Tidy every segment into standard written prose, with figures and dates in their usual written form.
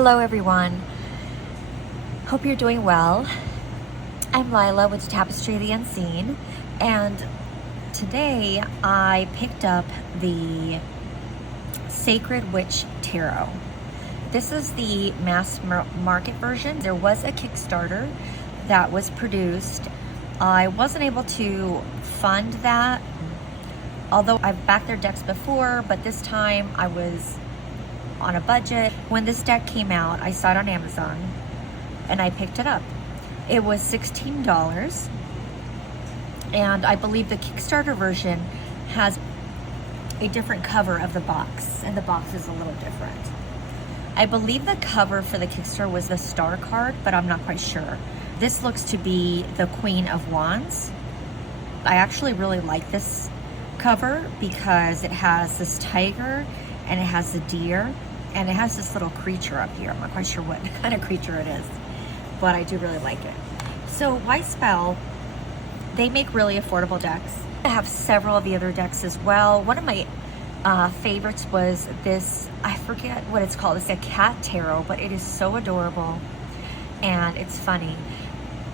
Hello everyone, hope you're doing well. I'm Lyla with TapestryOfTheUnseen, and today I picked up the Sacred Witch Tarot. This is the mass market version. There was a Kickstarter that was produced. I wasn't able to fund that, although I've backed their decks before, but this time I was on a budget. When this deck came out, I saw it on Amazon and I picked it up. It was $16, and I believe the Kickstarter version has a different cover of the box, and the box is a little different. I believe the cover for the Kickstarter was the Star card, but I'm not quite sure. This looks to be the Queen of Wands. I actually really like this cover because it has this tiger and it has the deer, and it has this little creature up here. I'm not quite sure what kind of creature it is, but I do really like it. So Wyspell, they make really affordable decks. I have several of the other decks as well. One of my favorites was this, I forget what it's called. It's a cat tarot, but it is so adorable and it's funny.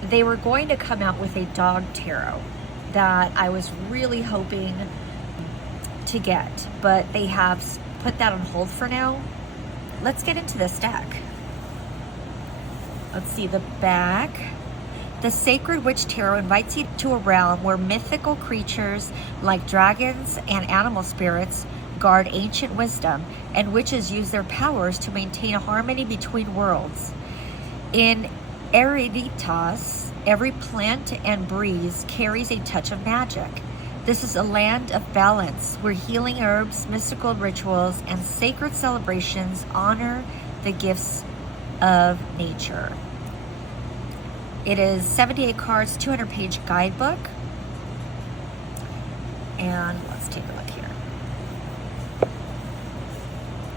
They were going to come out with a dog tarot that I was really hoping to get, but they have put that on hold for now. Let's get into this deck. Let's see the back. The Sacred Witch Tarot invites you to a realm where mythical creatures like dragons and animal spirits guard ancient wisdom, and witches use their powers to maintain a harmony between worlds. In Eruditas, every plant and breeze carries a touch of magic. This is a land of balance where healing herbs, mystical rituals, and sacred celebrations honor the gifts of nature. It is 78 cards, 200-page guidebook. And let's take a look here.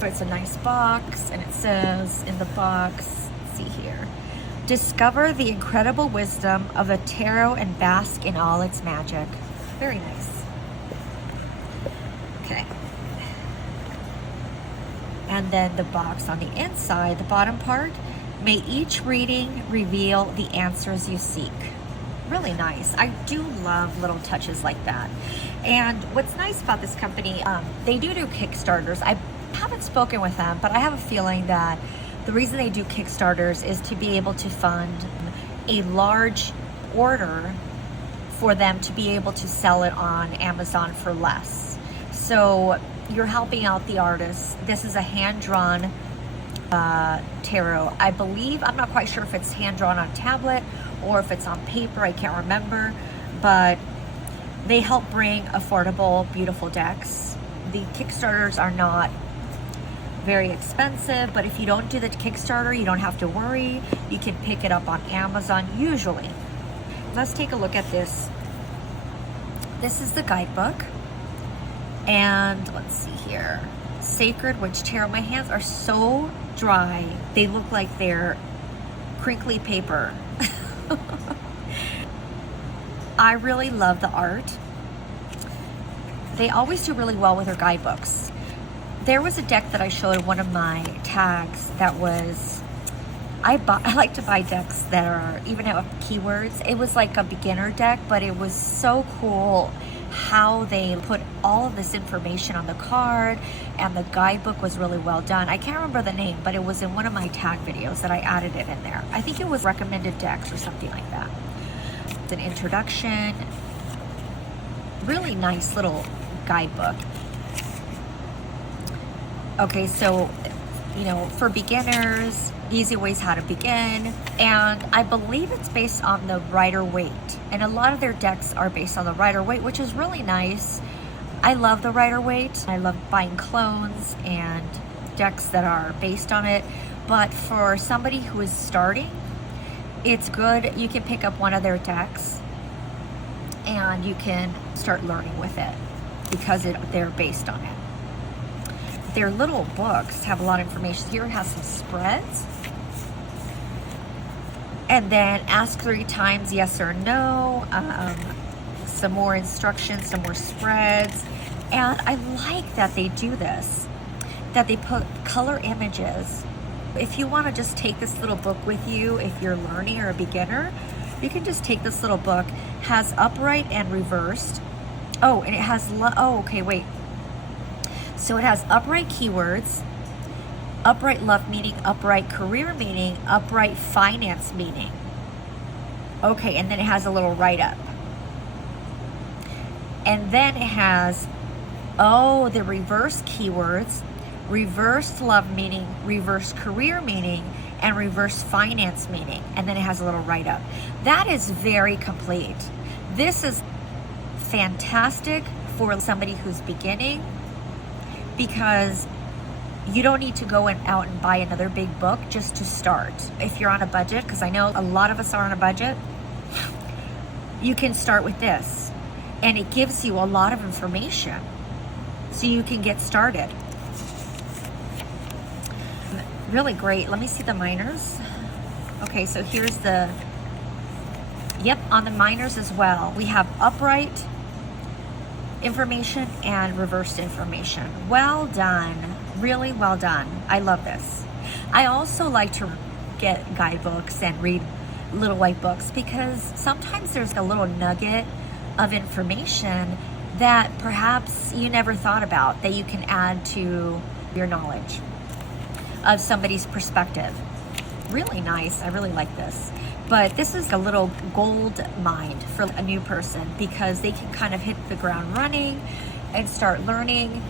It's a nice box, and it says in the box, let's see here, discover the incredible wisdom of the tarot and bask in all its magic. Very nice. Okay. And then the box on the inside, the bottom part, may each reading reveal the answers you seek. Really nice. I do love little touches like that. And what's nice about this company, they do Kickstarters. I haven't spoken with them, but I have a feeling that the reason they do Kickstarters is to be able to fund a large order for them to be able to sell it on Amazon for less. So you're helping out the artists. This is a hand-drawn tarot. I believe, I'm not quite sure if it's hand-drawn on tablet or if it's on paper, I can't remember, but they help bring affordable, beautiful decks. The Kickstarters are not very expensive, but if you don't do the Kickstarter, you don't have to worry. You can pick it up on Amazon usually. Let's take a look at this. This is the guidebook. And let's see here. Sacred Witch Tarot. My hands are so dry. They look like they're crinkly paper. I really love the art. They always do really well with their guidebooks. There was a deck that I showed one of my tags that was, I like to buy decks that are even have keywords. It was like a beginner deck, but it was so cool how they put all of this information on the card, and the guidebook was really well done. I can't remember the name, but it was in one of my tag videos that I added it in there. I think it was recommended decks or something like that. It's an introduction. Really nice little guidebook. Okay, so, you know, for beginners, easy ways how to begin, and I believe it's based on the Rider-Waite, and a lot of their decks are based on the Rider-Waite, which is really nice. I love the Rider-Waite. I love buying clones and decks that are based on it, but for somebody who is starting, it's good. You can pick up one of their decks and you can start learning with it because they're based on it. Their little books have a lot of information. Here it has some spreads. And then ask 3 times yes or no. Some more instructions, some more spreads. And I like that they do this, that they put color images If you want to just take this little book with you, if you're learning or a beginner, you can just take this little book. Has upright and reversed. Oh, and it has, oh, okay, wait. So it has upright keywords, upright love meaning, upright career meaning, upright finance meaning. Okay, and then it has a little write-up. And then it has, oh, the reverse keywords, reverse love meaning, reverse career meaning, and reverse finance meaning. And then it has a little write-up. That is very complete. This is fantastic for somebody who's beginning, because you don't need to go out and buy another big book just to start. If you're on a budget, because I know a lot of us are on a budget, you can start with this. And it gives you a lot of information so you can get started. Really great. Let me see the minors. Okay, so here's the, yep, on the minors as well. We have upright information and reversed information. Well done. Really well done. I love this. I also like to get guidebooks and read little white books, because sometimes there's a little nugget of information that perhaps you never thought about that you can add to your knowledge of somebody's perspective. Really nice. I really like this. But this is a little gold mine for a new person, because they can kind of hit the ground running and start learning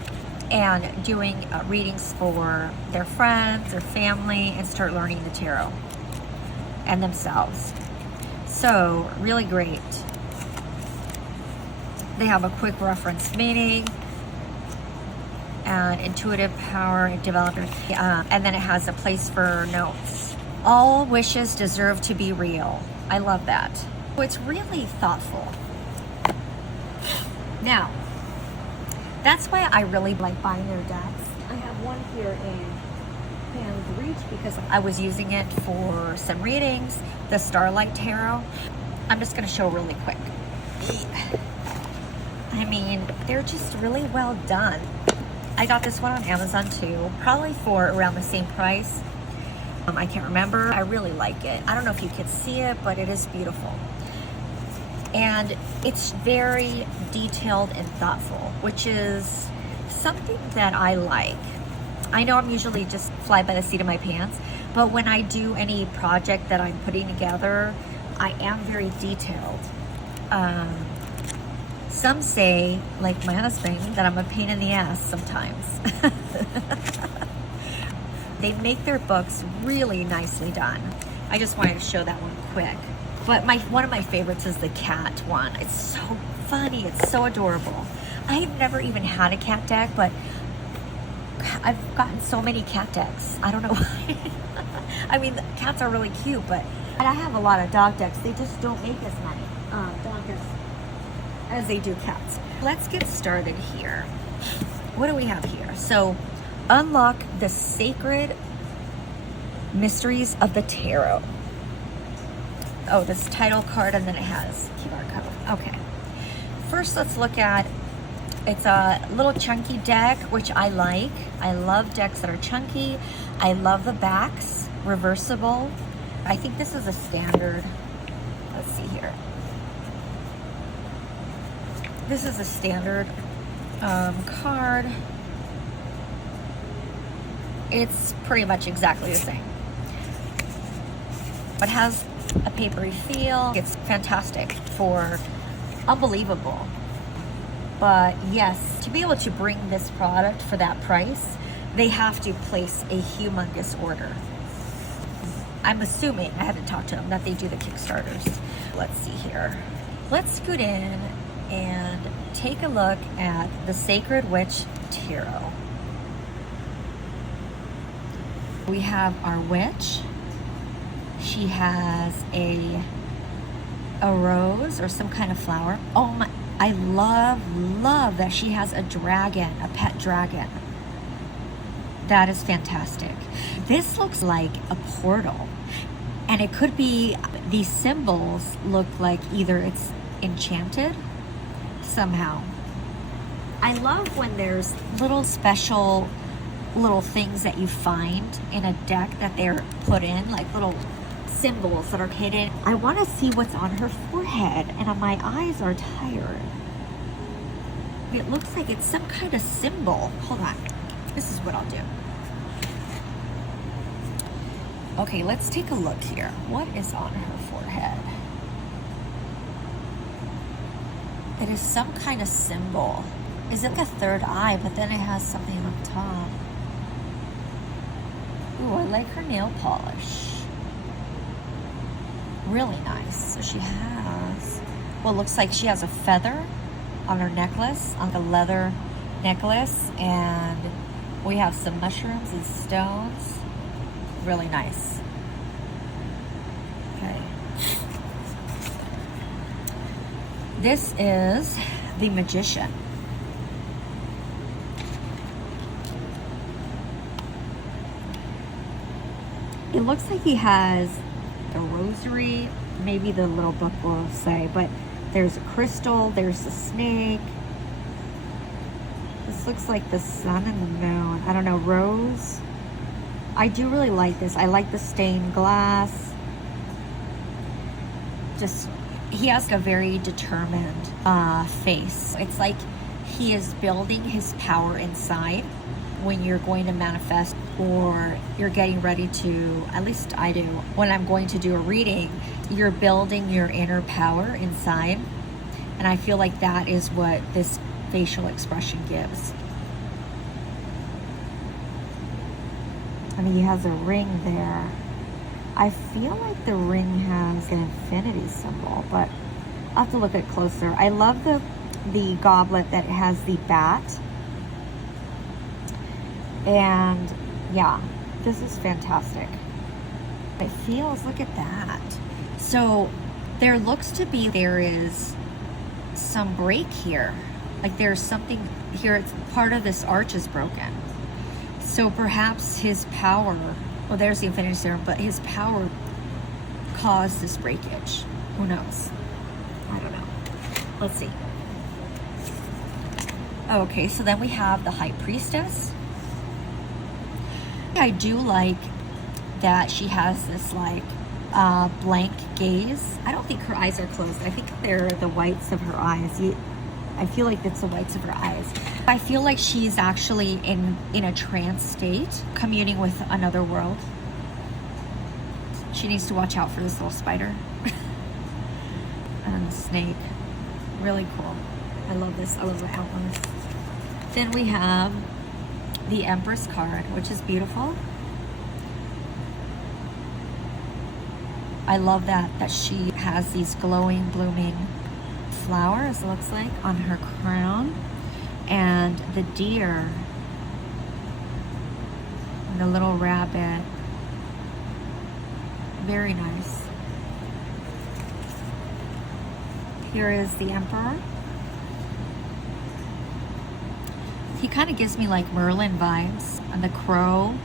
and doing readings for their friends or family, and start learning the tarot and themselves. So really great. They have a quick reference meaning and intuitive power and development. And then it has a place for notes. All wishes deserve to be real. I love that. So it's really thoughtful. Now, that's why I really like buying their decks. I have one here in Hand's Reach because I was using it for some readings, the Starlight Tarot. I'm just going to show really quick. I mean, they're just really well done. I got this one on Amazon too, probably for around the same price. I can't remember. I really like it. I don't know if you can see it, but it is beautiful. And it's very detailed and thoughtful, which is something that I like. I know I'm usually just fly by the seat of my pants, but when I do any project that I'm putting together, I am very detailed. Some say, like my husband, that I'm a pain in the ass sometimes. They make their books really nicely done. I just wanted to show that one quick. But one of my favorites is the cat one. It's so funny. It's so adorable. I've never even had a cat deck, but I've gotten so many cat decks. I don't know why. I mean, cats are really cute, but I have a lot of dog decks. They just don't make as many dog decks as they do cats. Let's get started here. What do we have here? So, unlock the sacred mysteries of the tarot. Oh, this title card, and then it has QR code. Okay. First, let's look at, it's a little chunky deck, which I like. I love decks that are chunky. I love the backs, reversible. I think this is a standard. Let's see here. This is a standard card. It's pretty much exactly the same. It has a papery feel. It's fantastic for unbelievable. But yes, to be able to bring this product for that price, they have to place a humongous order. I'm assuming, I haven't talked to them, that they do the Kickstarters. Let's see here. Let's scoot in and take a look at the Sacred Witch Tarot. We have our witch. She has a rose or some kind of flower. Oh my, I love that she has a dragon, a pet dragon. That is fantastic. This looks like a portal, and it could be, these symbols look like either it's enchanted somehow. I love when there's little special little things that you find in a deck that they're put in, like little symbols that are hidden. I want to see what's on her forehead, and my eyes are tired. It looks like it's some kind of symbol. Hold on. This is what I'll do. Okay, let's take a look here. What is on her forehead? It is some kind of symbol. Is it like a third eye, but then it has something on top? Ooh, I like her nail polish. Really nice. So she has, well, it looks like she has a feather on her necklace, on the leather necklace, and we have some mushrooms and stones. Really nice. Okay. This is the Magician. It looks like he has a rosary, maybe the little book will say, but there's a crystal, there's a snake. This looks like the sun and the moon. I don't know, rose. I do really like this. I like the stained glass. Just, he has a very determined face. It's like he is building his power inside. When you're going to manifest, or you're getting ready to, at least I do, when I'm going to do a reading, you're building your inner power inside. And I feel like that is what this facial expression gives. I mean, he has a ring there. I feel like the ring has an infinity symbol, but I'll have to look at it closer. I love the goblet that has the bat. And yeah, this is fantastic. It feels, look at that. So there looks to be, there is some break here. Like there's something here, it's part of this arch is broken. So perhaps his power, well, there's the infinity serum, but his power caused this breakage. Who knows? I don't know. Let's see. Okay, so then we have the High Priestess. I do like that she has this like blank gaze. I don't think her eyes are closed. I think they're the whites of her eyes. I feel like it's the whites of her eyes. I feel like she's actually in a trance state, communing with another world. She needs to watch out for this little spider. And the snake. Really cool. I love this. I love the outlines. Then we have the Empress card, which is beautiful. I love that she has these glowing, blooming flowers, it looks like, on her crown. And the deer, and the little rabbit. Very nice. Here is the Emperor. He kind of gives me like Merlin vibes. And the crow,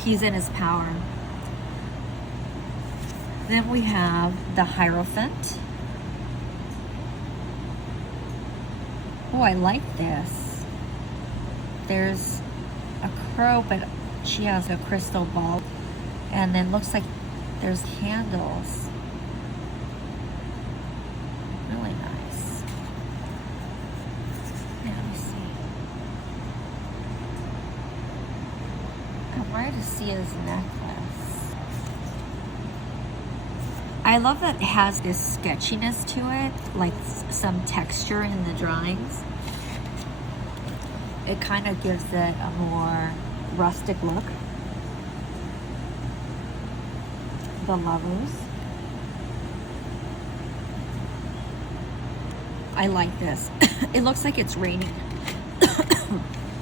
he's in his power. Then we have the Hierophant. Oh, I like this. There's a crow, but she has a crystal ball. And then looks like there's candles. Really nice. Let me see. I wanted to see his necklace. I love that it has this sketchiness to it, like some texture in the drawings. It kind of gives it a more rustic look. The Lovers. I like this. It looks like it's raining.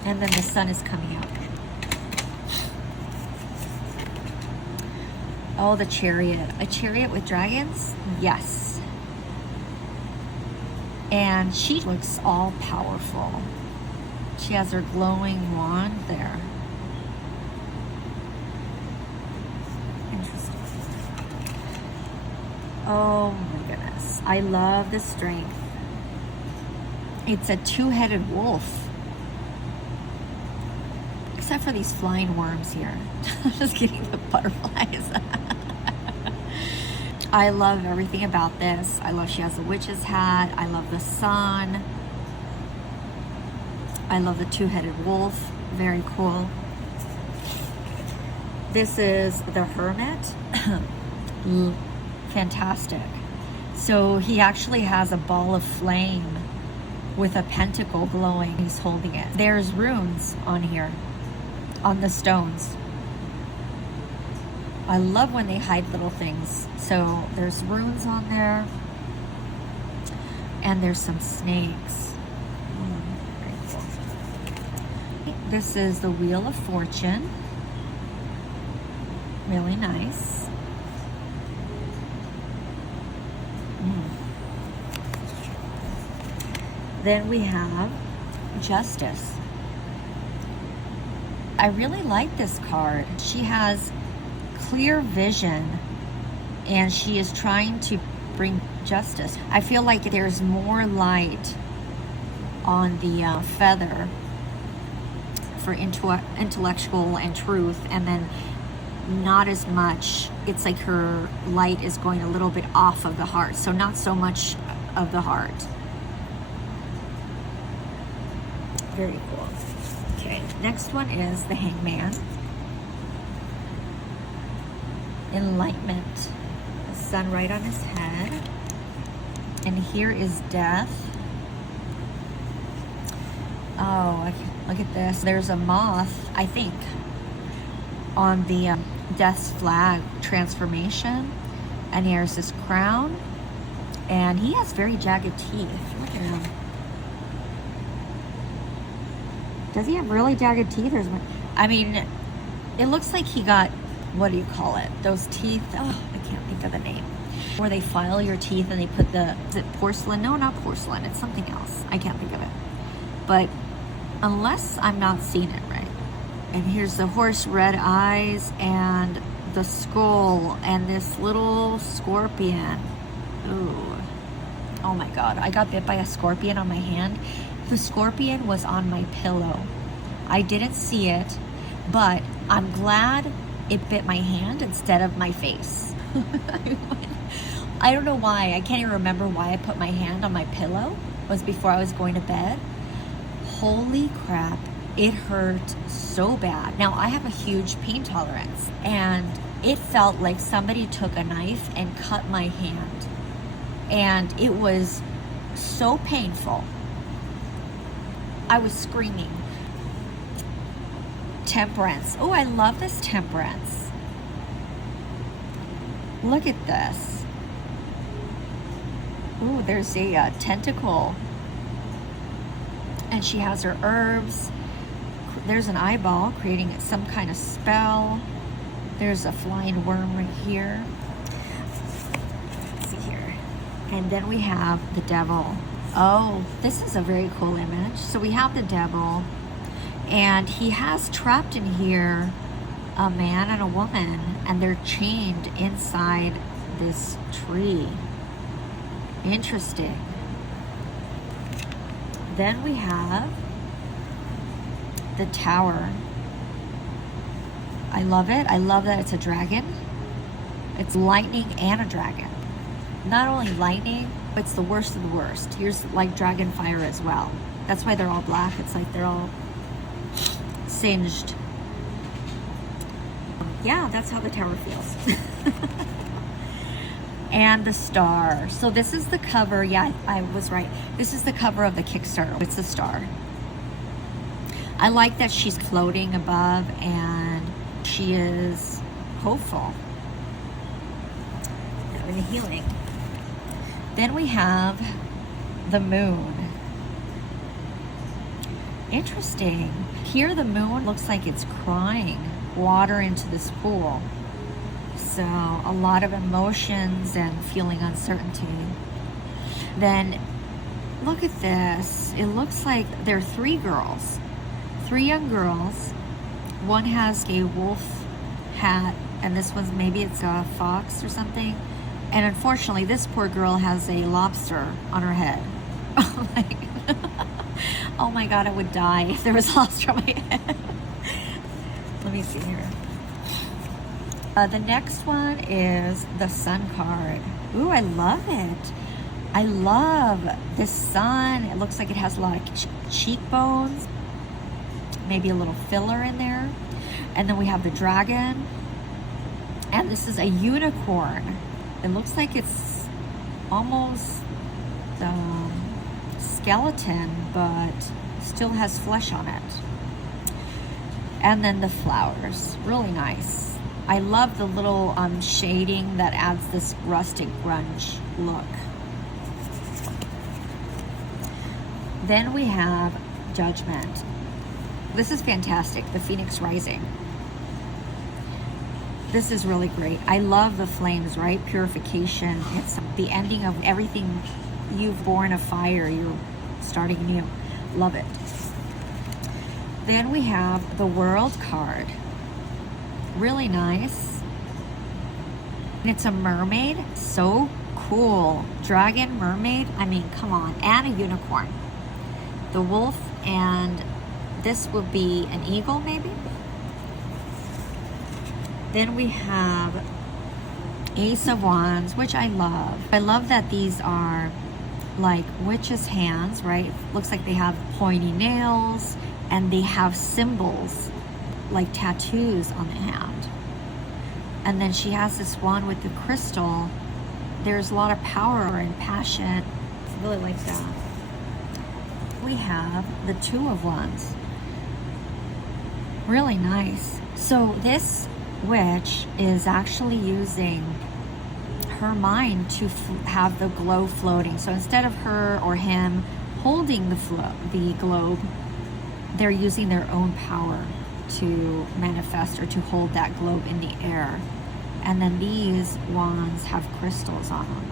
And then the sun is coming out. Oh, the Chariot. A chariot with dragons? Yes. And she looks all powerful. She has her glowing wand there. Interesting. Oh my goodness. I love the strength. It's a two-headed wolf. except for these flying worms here. Just kidding, the butterflies. I love everything about this. I love she has a witch's hat. I love the sun. I love the two-headed wolf. Very cool. This is the Hermit. Fantastic. So he actually has a ball of flame with a pentacle glowing. He's holding it. There's runes on here, on the stones. I love when they hide little things. So there's runes on there, and there's some snakes. Very cool. This is the Wheel of Fortune. Really nice. Then we have Justice. I really like this card. She has clear vision, and she is trying to bring justice. I feel like there's more light on the feather for intellectual and truth, and then not as much. It's like her light is going a little bit off of the heart, so not so much of the heart. Very cool. Okay, next one is the Hangman. Enlightenment. The sun right on his head. And here is Death. Oh, look at this. There's a moth, I think, on the Death's flag transformation. And here's his crown. And he has very jagged teeth. Look at him. Does he have really jagged teeth? I mean, it looks like he got, what do you call it? Those teeth, oh, I can't think of the name. Where they file your teeth and they put the, is it porcelain? No, not porcelain, it's something else. I can't think of it. But unless I'm not seeing it right. And here's the horse, red eyes, and the skull, and this little scorpion. Ooh. Oh my God, I got bit by a scorpion on my hand. The scorpion was on my pillow. I didn't see it, but I'm glad it bit my hand instead of my face. I don't know why. I can't even remember why I put my hand on my pillow. It was before I was going to bed. Holy crap, it hurt so bad. Now, I have a huge pain tolerance, and it felt like somebody took a knife and cut my hand. And it was so painful. I was screaming. Temperance. Oh, I love this Temperance. Look at this. Oh, there's a tentacle. And she has her herbs. There's an eyeball creating some kind of spell. There's a flying worm right here. Let's see here. And then we have the devil. Oh, this is a very cool image. So we have the devil, and he has trapped in here a man and a woman, and they're chained inside this tree. Interesting. Then we have the tower. I love it. I love that it's a dragon. It's lightning and a dragon. Not only lightning, but it's the worst of the worst. Here's like dragon fire as well. That's why they're all black. It's like they're all singed. Yeah, that's how the tower feels. And the star. So this is the cover. Yeah, I was right. This is the cover of the Kickstarter. It's the star. I like that she's floating above and she is hopeful. Having a healing. Then we have the moon. Interesting. Here the moon looks like it's crying water into this pool. So a lot of emotions and feeling uncertainty. Then look at this. It looks like there are three girls, three young girls. One has a wolf hat, and this one's maybe it's a fox or something. And unfortunately, this poor girl has a lobster on her head. Oh my God. Oh my God, I would die if there was a lobster on my head. Let me see here. The next one is the Sun card. Ooh, I love it. I love this sun. It looks like it has a lot of cheekbones, maybe a little filler in there. And then we have the dragon. And this is a unicorn. It looks like it's almost skeleton, but still has flesh on it. And then the flowers, really nice. I love the little shading that adds this rustic grunge look. Then we have Judgment. This is fantastic, the Phoenix Rising. This is really great. I love the flames, right? Purification. It's the ending of everything you've borne of fire. You're starting new. Love it. Then we have the World card. Really nice. It's a mermaid. So cool. Dragon, mermaid. I mean, come on. And a unicorn. The wolf, and this would be an eagle, maybe? Then we have Ace of Wands, which I love. I love that these are like witches' hands, right? Looks like they have pointy nails, and they have symbols like tattoos on the hand. And then she has this one with the crystal. There's a lot of power and passion. I really like that. We have the Two of Wands. Really nice. So this witch is actually using her mind to have the globe floating. So instead of her or him holding the globe, they're using their own power to manifest or to hold that globe in the air. And then these wands have crystals on them.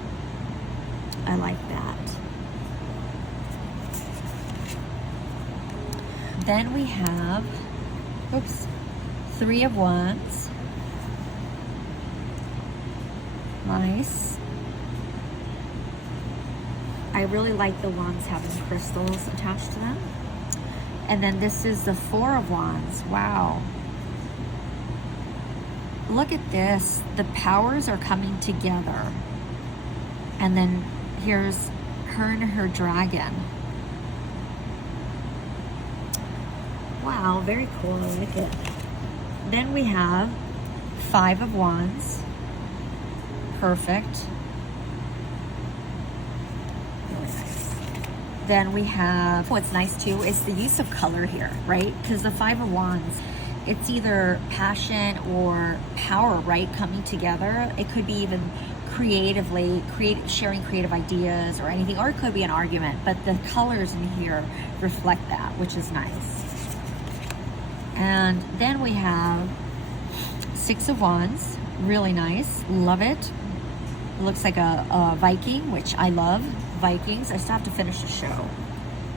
I like that. Then we have, Three of Wands. Nice. I really like the wands having crystals attached to them. And then this is the Four of Wands. Wow. Look at this. The powers are coming together. And then here's her and her dragon. Wow, very cool. I like it. Then we have Five of Wands. Perfect. Really nice. Then we have, what's nice too is the use of color here, right? Because the Five of Wands, it's either passion or power, right? Coming together. It could be even creatively, sharing creative ideas or anything, or it could be an argument, but the colors in here reflect that, which is nice. And then we have Six of Wands. Really nice. Love it. It looks like a Viking, which I love. Vikings. I still have to finish the show.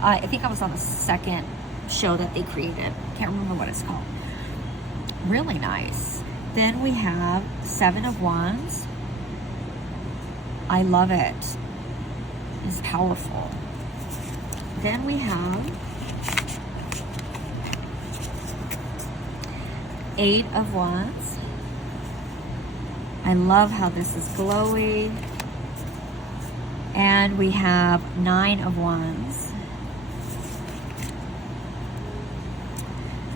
I think I was on the second show that they created. Can't remember what it's called. Really nice. Then we have Seven of Wands. I love it. It's powerful. Then we have Eight of Wands. I love how this is glowy. And we have Nine of Wands.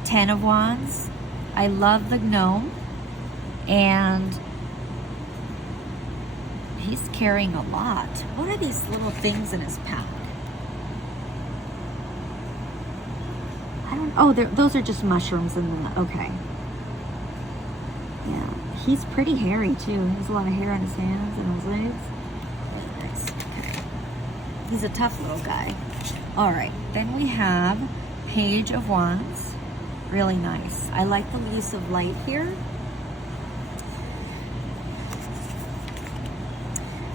10 of Wands. I love the gnome. And he's carrying a lot. What are these little things in his pack? I don't, oh, those are just mushrooms in the, okay. Yeah, he's pretty hairy too. He has a lot of hair on his hands and his legs. Really nice. Okay. He's a tough little guy. All right, then we have Page of Wands. Really nice. I like the use of light here.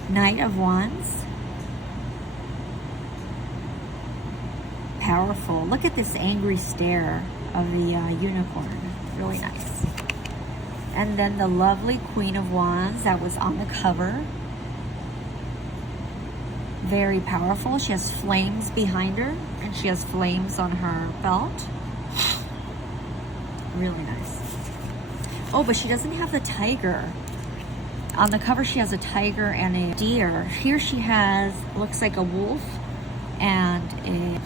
Knight of Wands. Powerful. Look at this angry stare of the unicorn. Really nice. And then the lovely Queen of Wands that was on the cover. Very powerful. She has flames behind her, and she has flames on her belt. Really nice. Oh, but she doesn't have the tiger. On the cover, she has a tiger and a deer. Here she has, looks like a wolf and a,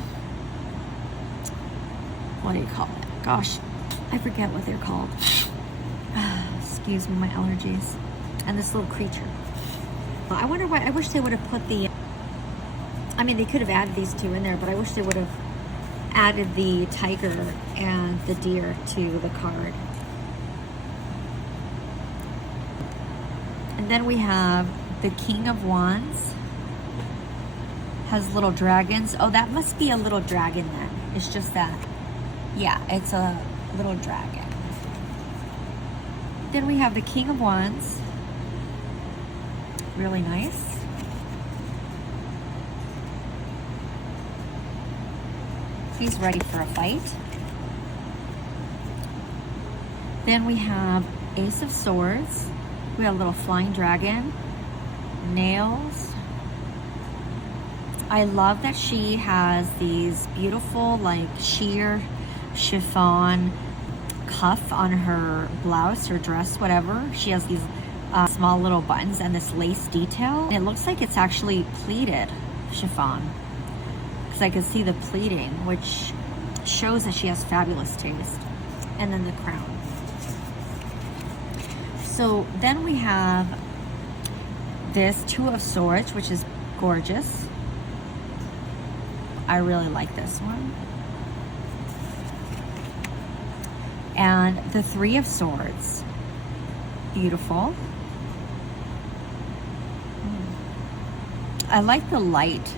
what do you call it? Gosh, I forget what they're called. Excuse me, my allergies. And this little creature. I wonder why, I wish they would have put the, I mean, they could have added these two in there, but I wish they would have added the tiger and the deer to the card. And then we have the King of Wands. Has little dragons. Oh, that must be a little dragon then. It's just that. Yeah, it's a little dragon. Then we have the King of Wands. Really nice. He's ready for a fight. Then we have Ace of Swords. We have a little flying dragon. Nails. I love that she has these beautiful like sheer chiffon cuff on her blouse or dress, whatever. She has these small little buttons and this lace detail. And it looks like it's actually pleated chiffon, because I can see the pleating, which shows that she has fabulous taste. And then the crown. So then we have this Two of Swords, which is gorgeous. I really like this one. And the Three of Swords. Beautiful. I like the light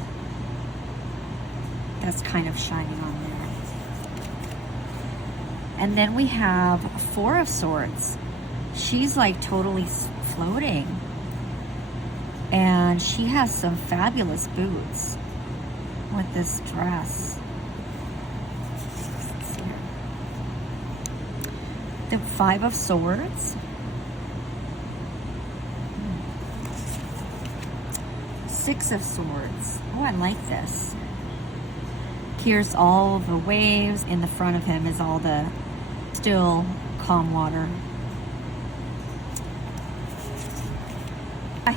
that's kind of shining on there. And then we have Four of Swords. She's like totally floating. And she has some fabulous boots with this dress. The Five of Swords. Six of Swords. Oh, I like this. Here's all the waves. In the front of him is all the still calm water.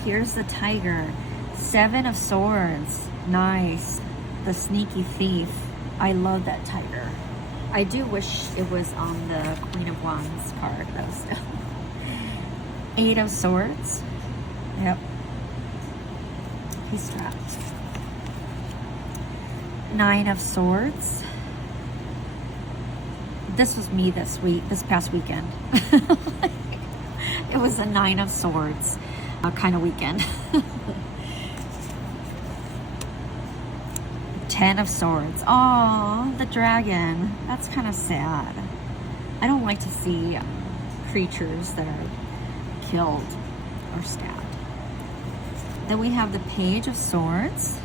Here's the tiger. Seven of Swords. Nice. The sneaky thief. I love that tiger. I do wish it was on the Queen of Wands card though still. Eight of Swords. Yep. He's strapped. Nine of Swords. This was me this past weekend. It was a Nine of Swords kind of weekend. 10 of Swords. Oh, the dragon. That's kind of sad. I don't like to see creatures that are killed or stabbed. Then we have the Page of Swords.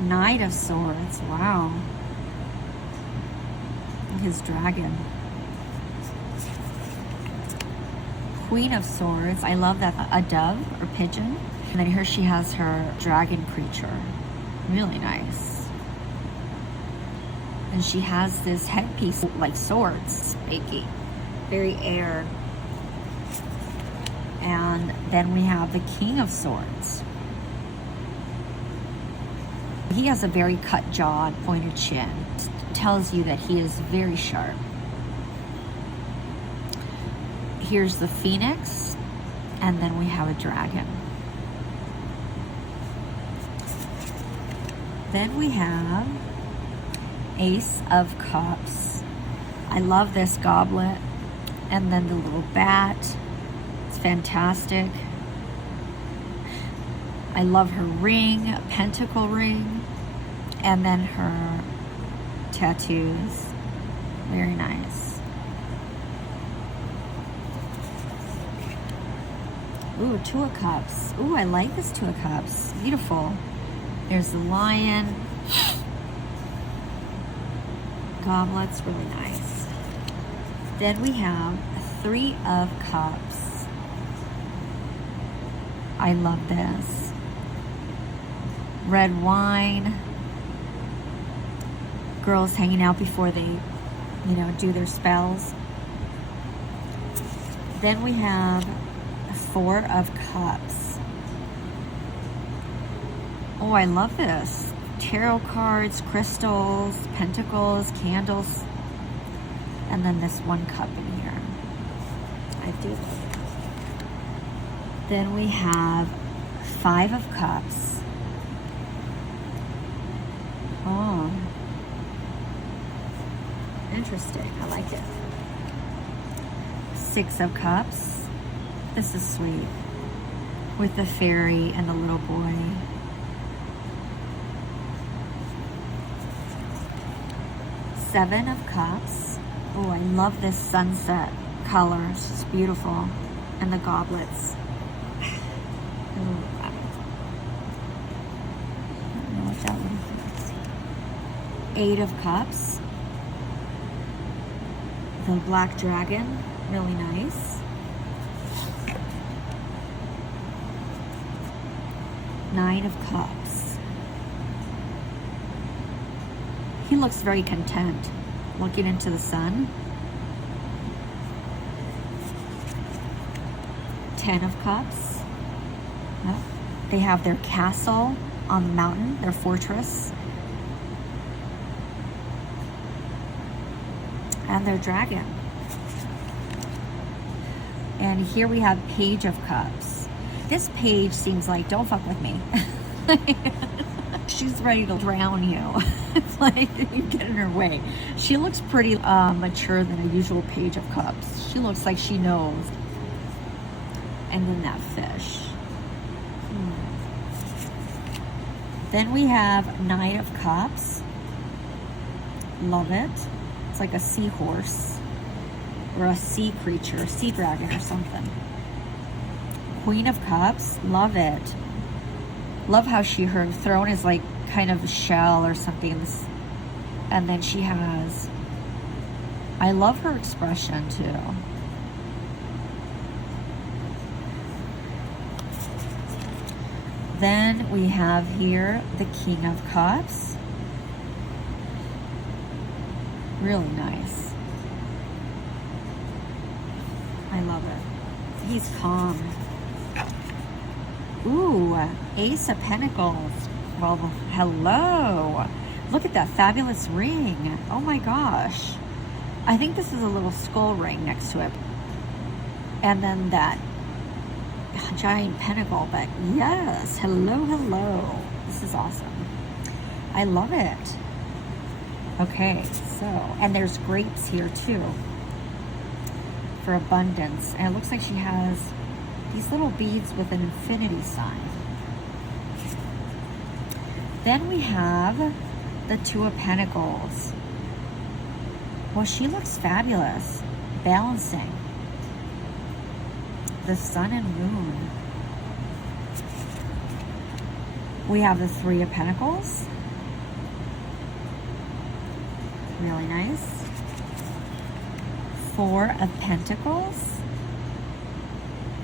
Knight of Swords. Wow. His dragon. Queen of Swords. I love that. A dove or pigeon. And then here she has her dragon creature. Really nice. And she has this headpiece like swords. Spiky. Very air. And then we have the King of Swords. He has a very cut jaw and pointed chin. It tells you that he is very sharp. Here's the Phoenix. And then we have a dragon. Then we have Ace of Cups. I love this goblet. And then the little bat. It's fantastic. I love her ring, pentacle ring. And then her tattoos. Very nice. Ooh, Two of Cups. Ooh, I like this Two of Cups. Beautiful. There's the lion. Goblet's really nice. Then we have Three of Cups. I love this. Red wine. Girls hanging out before they you know, do their spells. Then we have 4 of Cups. Oh, I love this. Tarot cards, crystals, pentacles, candles, and then this 1 cup in here. I do love it. Then we have 5 of Cups. Oh, interesting. I like it. 6 of Cups. This is sweet. With the fairy and the little boy. 7 of Cups. Oh, I love this sunset color. It's just beautiful. And the goblets. Ooh, I don't know what that one is. 8 of Cups. The black dragon. Really nice. 9 of Cups. He looks very content, looking into the sun. 10 of Cups. Oh, they have their castle on the mountain, their fortress. And their dragon. And here we have Page of Cups. This page seems like, don't fuck with me. She's ready to drown you. It's like you get in her way. She looks pretty mature than a usual Page of Cups. She looks like she knows. And then that fish. Then we have 9 of Cups. Love it. It's like a seahorse or a sea creature, sea dragon or something. Queen of Cups. Love it. Love how her throne is like kind of a shell or something. And then she has, I love her expression too. Then we have here the King of Cups. Really nice. I love it. He's calm. Ooh, Ace of Pentacles. Well, hello. Look at that fabulous ring. Oh my gosh. I think this is a little skull ring next to it. And then that giant pentacle, but yes, hello, hello. This is awesome. I love it. Okay, so, and there's grapes here too for abundance. And it looks like she has these little beads with an infinity sign. Then we have the 2 of Pentacles. Well, she looks fabulous, balancing the sun and moon. We have the 3 of Pentacles. Really nice. 4 of Pentacles.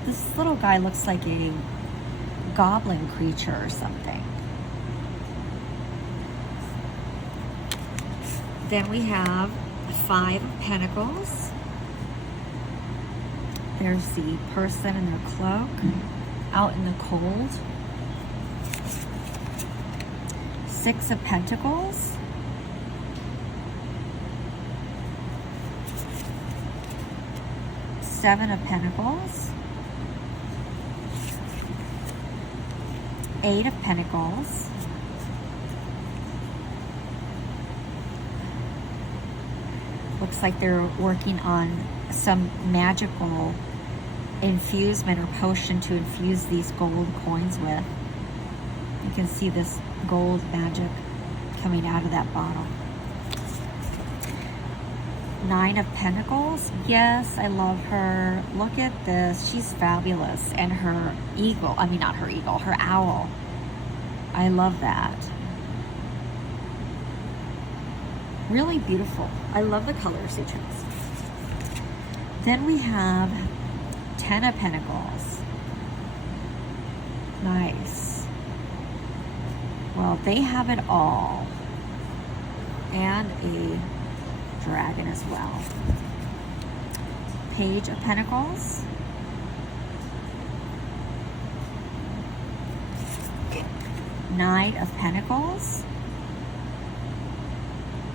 This little guy looks like a goblin creature or something. Then we have 5 of Pentacles. There's the person in their cloak out in the cold. 6 of Pentacles. 7 of Pentacles. 8 of Pentacles. Looks like they're working on some magical infusement or potion to infuse these gold coins with. You can see this gold magic coming out of that bottle. 9 of Pentacles. Yes, I love her. Look at this. She's fabulous. And her eagle, I mean not her eagle, her owl. I love that. Really beautiful. I love the colors they chose. Then we have 10 of Pentacles. Nice. Well, they have it all. And a dragon as well. Page of Pentacles. Knight of Pentacles.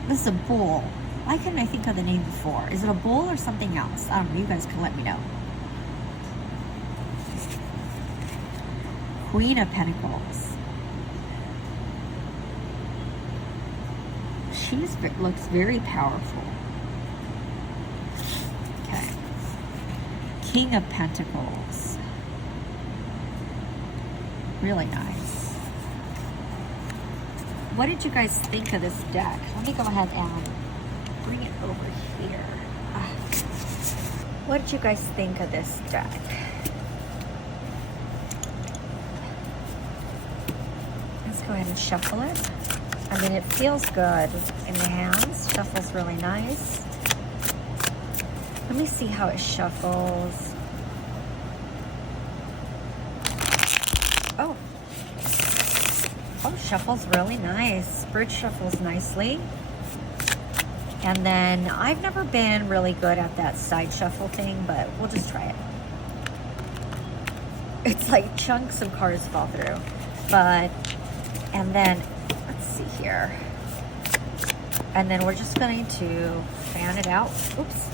This is a bull. Why couldn't I think of the name before? Is it a bull or something else? I don't know. You guys can let me know. Queen of Pentacles. She looks very powerful. Okay. King of Pentacles. Really nice. What did you guys think of this deck? Let me go ahead and bring it over here. What did you guys think of this deck? Let's go ahead and shuffle it. I mean, it feels good in the hands. Shuffles really nice. Let me see how it shuffles. Oh. Oh, shuffles really nice. Bridge shuffles nicely. And then I've never been really good at that side shuffle thing, but we'll just try it. It's like chunks of cards fall through. But, and then, let's see here. And then we're just going to fan it out. Oops.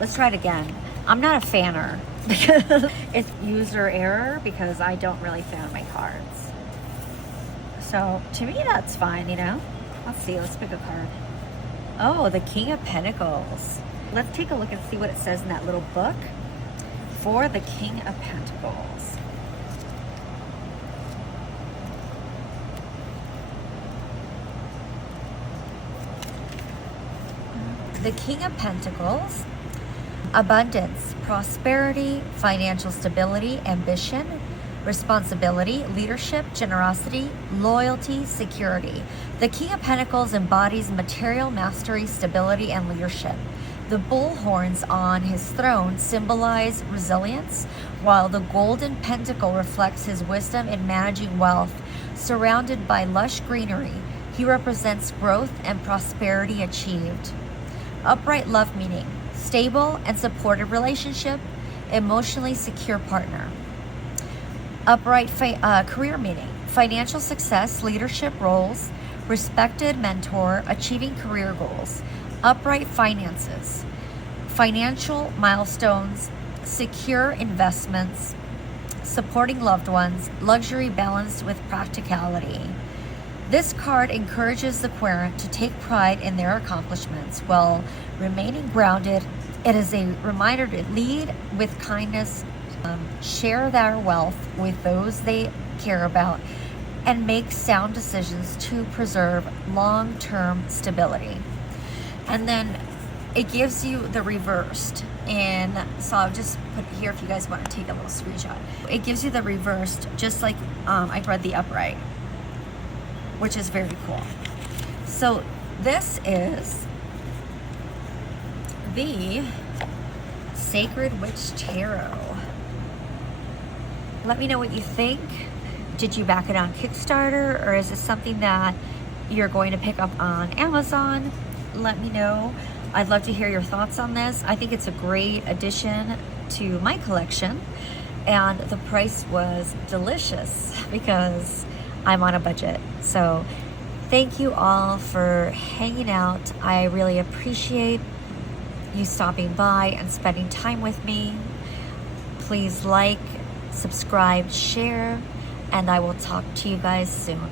Let's try it again. I'm not a fanner. It's user error because I don't really fan my cards. So to me, that's fine, you know? Let's see, let's pick a card. Oh, the King of Pentacles. Let's take a look and see what it says in that little book for the King of Pentacles. The King of Pentacles, abundance, prosperity, financial stability, ambition, responsibility, leadership, generosity, loyalty, security. The King of Pentacles embodies material mastery, stability, and leadership. The bull horns on his throne symbolize resilience, while the golden pentacle reflects his wisdom in managing wealth. Surrounded by lush greenery, he represents growth and prosperity achieved. Upright love meaning, stable and supportive relationship, emotionally secure partner. Upright career meaning, financial success, leadership roles, respected mentor, achieving career goals. Upright finances, financial milestones, secure investments, supporting loved ones, luxury balanced with practicality. This card encourages the querent to take pride in their accomplishments while remaining grounded. It is a reminder to lead with kindness, share their wealth with those they care about, and make sound decisions to preserve long-term stability. And then it gives you the reversed. And so I'll just put here if you guys want to take a little screenshot. It gives you the reversed, just like I read the upright, which is very cool. So this is the Sacred Witch Tarot. Let me know what you think. Did you back it on Kickstarter, or is this something that you're going to pick up on Amazon? Let me know. I'd love to hear your thoughts on this. I think it's a great addition to my collection, and the price was delicious because I'm on a budget. So thank you all for hanging out. I really appreciate you stopping by and spending time with me. Please like, subscribe, share, and I will talk to you guys soon.